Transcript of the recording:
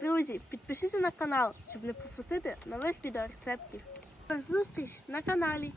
Друзі, підпишіться на канал, щоб не пропустити нових відеорецептів. До зустріч на каналі!